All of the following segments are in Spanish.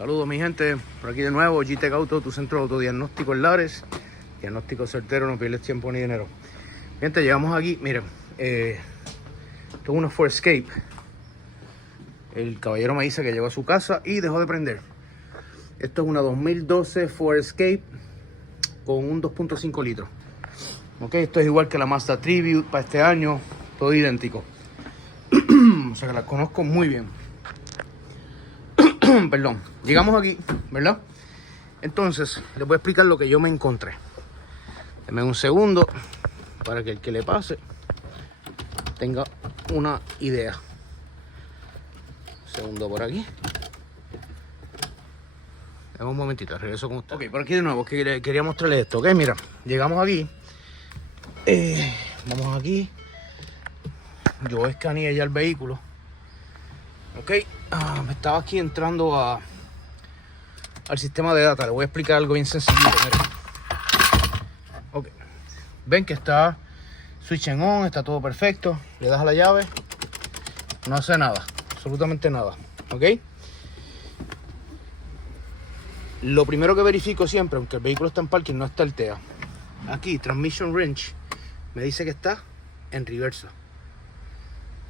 Saludos mi gente, por aquí de nuevo, GTEC Auto, tu centro de autodiagnóstico en Lares. Diagnóstico certero, no pierdes tiempo ni dinero. Mi gente, llegamos aquí, miren, esto es una Ford Escape. El caballero me dice que llegó a su casa y dejó de prender. Esto es una 2012 Ford Escape con un 2.5 litros. Ok, esto es igual que la Mazda Tribute para este año, todo idéntico. O sea que la conozco muy bien. Perdón, llegamos aquí, ¿verdad? Entonces, les voy a explicar lo que yo me encontré. Denme un segundo para que el que le pase tenga una idea. Un segundo por aquí. Dame un momentito, regreso con usted. Ok, por aquí de nuevo, que quería mostrarles esto. Ok, mira, llegamos aquí. Vamos aquí. Yo escaneé ya el vehículo. Ok, me estaba aquí entrando al sistema de data. Le voy a explicar algo bien sencillito. Miren. Ok, ven que está switch en on, está todo perfecto. Le das a la llave, no hace nada, absolutamente nada. Ok, lo primero que verifico siempre, aunque el vehículo está en parking, no está el TEA. Aquí, transmission wrench, me dice que está en reversa.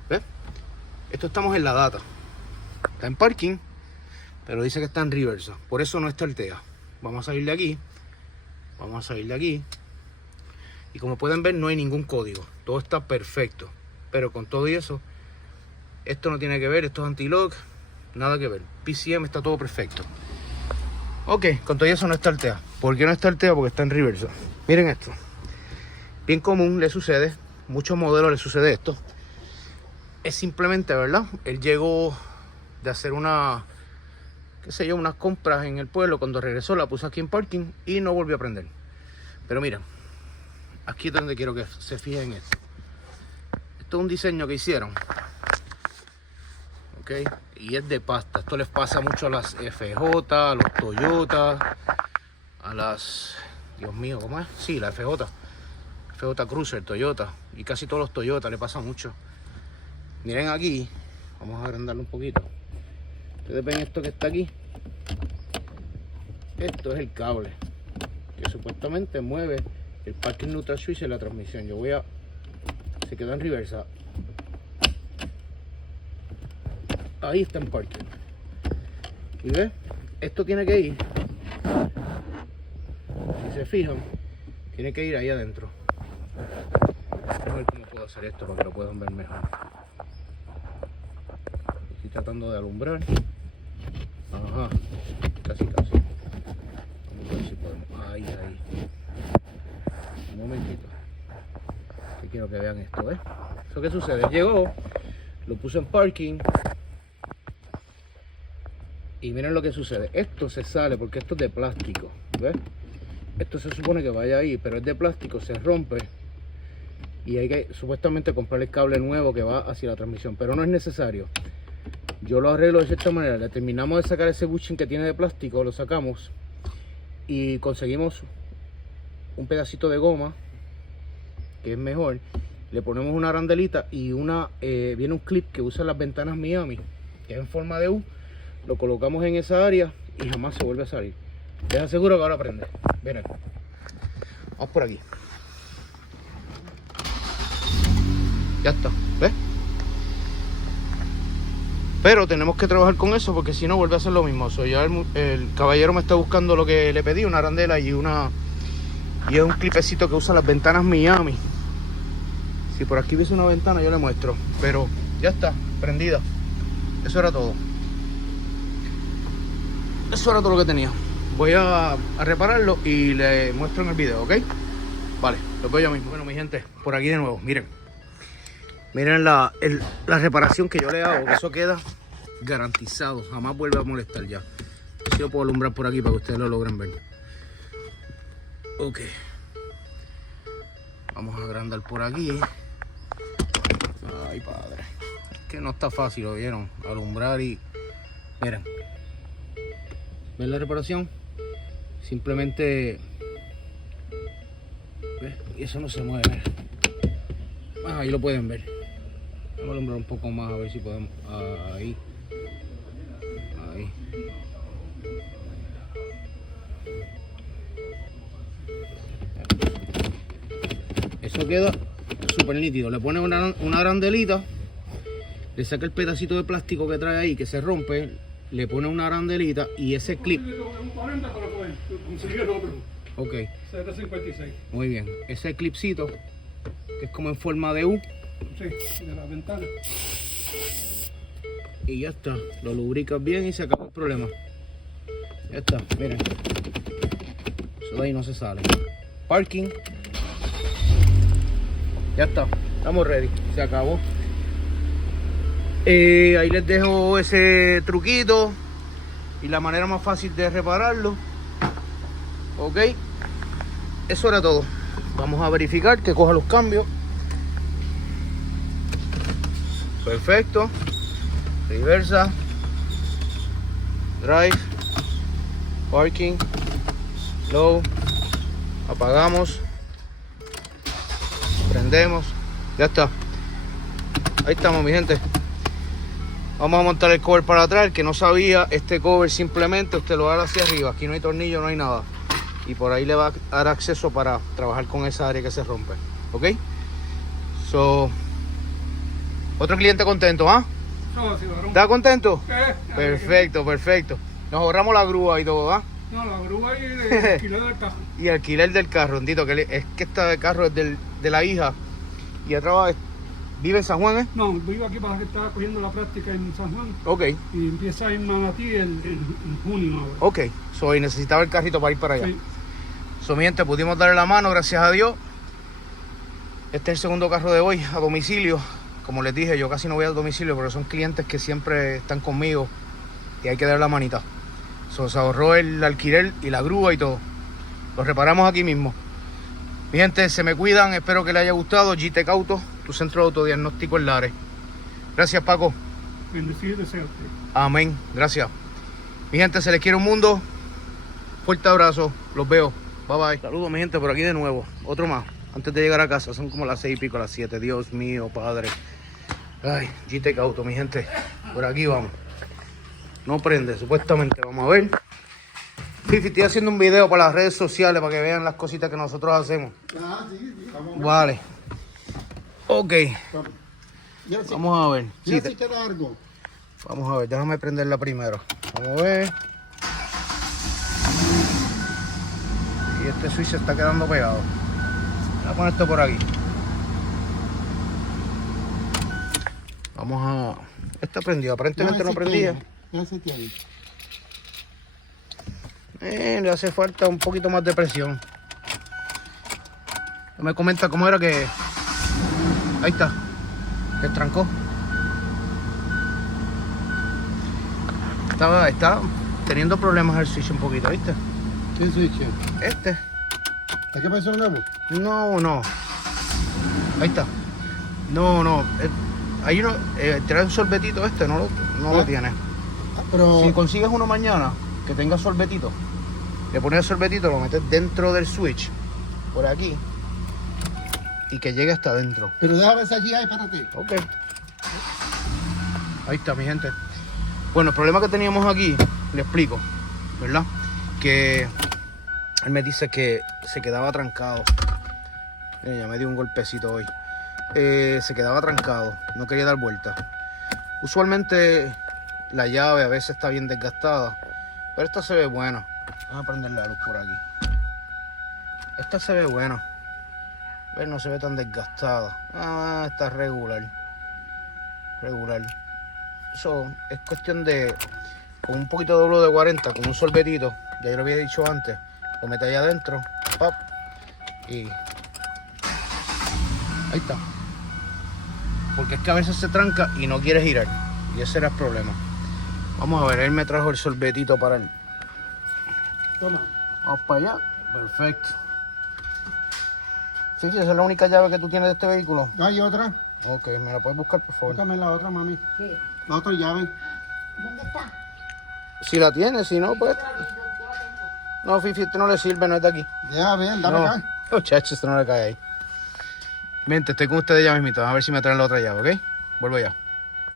¿Ves? Esto estamos en la data. Está en parking, pero dice que está en reversa. Por eso no está el TEA. Vamos a salir de aquí. Vamos a salir de aquí. Y como pueden ver, no hay ningún código. Todo está perfecto. Pero con todo y eso, esto no tiene que ver. Esto es anti-lock. Nada que ver. PCM está todo perfecto. Ok, con todo y eso no está el TEA. ¿Por qué no está el TEA? Porque está en reversa. Miren esto. Bien común le sucede. Muchos modelos le sucede esto. Es simplemente, ¿verdad? Él llegó de hacer qué sé yo, unas compras en el pueblo. Cuando regresó la puso aquí en parking y no volvió a prender. Pero mira, aquí es donde quiero que se fijen esto. Esto es un diseño que hicieron. Ok, y es de pasta. Esto les pasa mucho a las FJ, a los Toyota, a las... Dios mío, ¿cómo es? Sí, la FJ. FJ Cruiser, Toyota. Y casi todos los Toyota le pasa mucho. Miren aquí. Vamos a agrandarlo un poquito. Ustedes ven esto que está aquí. Esto es el cable que supuestamente mueve el parking neutral switch en la transmisión. Yo voy a... Se quedó en reversa. Ahí está en parking. Y ve, esto tiene que ir. Si se fijan, tiene que ir ahí adentro. Vamos a ver cómo puedo hacer esto para que lo puedan ver mejor. Estoy tratando de alumbrar. Ajá, casi. Vamos a ver si podemos. Ahí. Un momentito. Que quiero que vean esto, ¿ves? ¿Eso qué sucede? Llegó, lo puso en parking. Y miren lo que sucede. Esto se sale porque esto es de plástico. ¿Ves? Esto se supone que vaya ahí, pero es de plástico, se rompe. Y hay que supuestamente comprar el cable nuevo que va hacia la transmisión. Pero no es necesario. Yo lo arreglo de cierta manera. Le terminamos de sacar ese bushing que tiene de plástico, lo sacamos. Y conseguimos un pedacito de goma, que es mejor. Le ponemos una arandelita y viene un clip que usa las ventanas Miami, que es en forma de U. Lo colocamos en esa área y jamás se vuelve a salir. Les aseguro que ahora prende. Miren. Vamos por aquí. Ya está. ¿Ves? Pero tenemos que trabajar con eso porque si no vuelve a hacer lo mismo. Ya el caballero me está buscando lo que le pedí, una arandela y es un clipecito que usa las ventanas Miami. Si por aquí hubiese una ventana yo le muestro. Pero ya está, prendida. Eso era todo. Eso era todo lo que tenía. Voy a repararlo y le muestro en el video, ¿ok? Vale, lo veo yo mismo. Bueno, mi gente, por aquí de nuevo, miren. Miren la reparación que yo le hago, que eso queda garantizado. Jamás vuelve a molestar ya. Si lo puedo alumbrar por aquí para que ustedes lo logren ver. Ok. Vamos a agrandar por aquí. Ay, padre. Es que no está fácil, lo vieron. Alumbrar y... Miren. ¿Ven la reparación? Simplemente... ¿Ves? Y eso no se mueve. Ahí lo pueden ver. Vamos a alumbrar un poco más a ver si podemos. Ahí. Eso queda súper nítido. Le pone una arandelita, le saca el pedacito de plástico que trae ahí, que se rompe, le pone una arandelita y ese clip. Un 40 para poder conseguir el otro. Ok. 756. Muy bien. Ese clipcito, que es como en forma de U. Sí, de la ventana. Y ya está. Lo lubricas bien y se acabó el problema. Ya está, miren. Eso de ahí no se sale. Parking. Ya está. Estamos ready. Se acabó. Ahí les dejo ese truquito y la manera más fácil de repararlo. Ok. Eso era todo. Vamos a verificar que coja los cambios. Perfecto. Reversa. Drive. Parking. Low. Apagamos. Prendemos. Ya está. Ahí estamos, mi gente. Vamos a montar el cover para atrás. El que no sabía, este cover simplemente usted lo da hacia arriba. Aquí no hay tornillo, no hay nada. Y por ahí le va a dar acceso para trabajar con esa área que se rompe. ¿Ok? So, otro cliente contento, ¿ah? No, sí, varón. ¿Está contento? ¿Qué? Perfecto, perfecto. Nos ahorramos la grúa y todo, ¿ah? No, la grúa y el alquiler del carro. Y alquiler del carro, Rondito, que es que este carro es de la hija. Y ella trabaja, vive en San Juan, ¿eh? No, vivo aquí para que estaba cogiendo la práctica en San Juan. Ok, Y empieza en Manatí en junio ahora. ok. So, y necesitaba el carrito para ir para allá. Sí. So, mi gente, pudimos darle la mano, gracias a Dios. Este es el segundo carro de hoy a domicilio. Como les dije, yo casi no voy al domicilio porque son clientes que siempre están conmigo y hay que dar la manita. So, se ahorró el alquiler y la grúa y todo. Lo reparamos aquí mismo. Mi gente, se me cuidan. Espero que les haya gustado. GTEC Auto, tu centro de autodiagnóstico en Lares. Gracias, Paco. Bendecido deseo. Amén. Gracias. Mi gente, se les quiere un mundo. Fuerte abrazo. Los veo. Bye bye. Saludos, mi gente, por aquí de nuevo. Otro más. Antes de llegar a casa. Son como las 6 y pico, las 7. Dios mío, padre. Ay, GTEC Auto, mi gente. Por aquí vamos. No prende, supuestamente. Vamos a ver. Fifi, estoy haciendo un video para las redes sociales para que vean las cositas que nosotros hacemos. Ah, sí, vamos a ver. Vale. Ok. Mira, si, Vamos a ver. mira Sí, si queda algo. vamos a ver, déjame prenderla primero. Vamos a ver. Y este switch se está quedando pegado. Voy a poner esto por aquí. Vamos a... Está prendido, aparentemente no prendía. Ya se tiene. Le hace falta un poquito más de presión. Me comenta cómo era que... Ahí está. Que trancó. Está teniendo problemas el switch un poquito, ¿viste? ¿Qué switch? Este. ¿Hay que pasar nuevo? No. Ahí está. No. Hay uno... trae un sorbetito este, no lo tiene. Ah, pero... Si consigues uno mañana que tenga sorbetito, le pones el sorbetito, lo metes dentro del switch, por aquí, y que llegue hasta adentro. Pero déjame esa GI para ti. Ok. Ahí está, mi gente. Bueno, el problema que teníamos aquí, le explico, ¿verdad? Que él me dice que se quedaba trancado. Ya me dio un golpecito hoy. Se quedaba trancado, no quería dar vuelta. Usualmente la llave a veces está bien desgastada, pero esta se ve buena. Vamos a prender la luz por aquí. Esta se ve buena. Ver, no se ve tan desgastada. Está regular. Eso es cuestión de, con un poquito de doble de 40, con un sorbetito, ya yo lo había dicho antes, lo metes ahí adentro, pop, y ahí está. Porque es que a veces se tranca y no quiere girar, y ese era el problema. Vamos a ver, él me trajo el sorbetito para él. Toma. Vamos para allá. Perfecto. Sí, esa es la única llave que tú tienes de este vehículo. ¿No hay otra? Ok, ¿me la puedes buscar, por favor? Búscame la otra, mami. ¿Qué? La otra llave. ¿Dónde está? Si la tienes, si no, pues... No, Fifi, este no le sirve, no es de aquí. Ya, ven, dame No, acá. muchachos, esto no le cae ahí. Miente, estoy con ustedes ya mismito. A ver si me traen la otra llave, ¿ok? Vuelvo ya.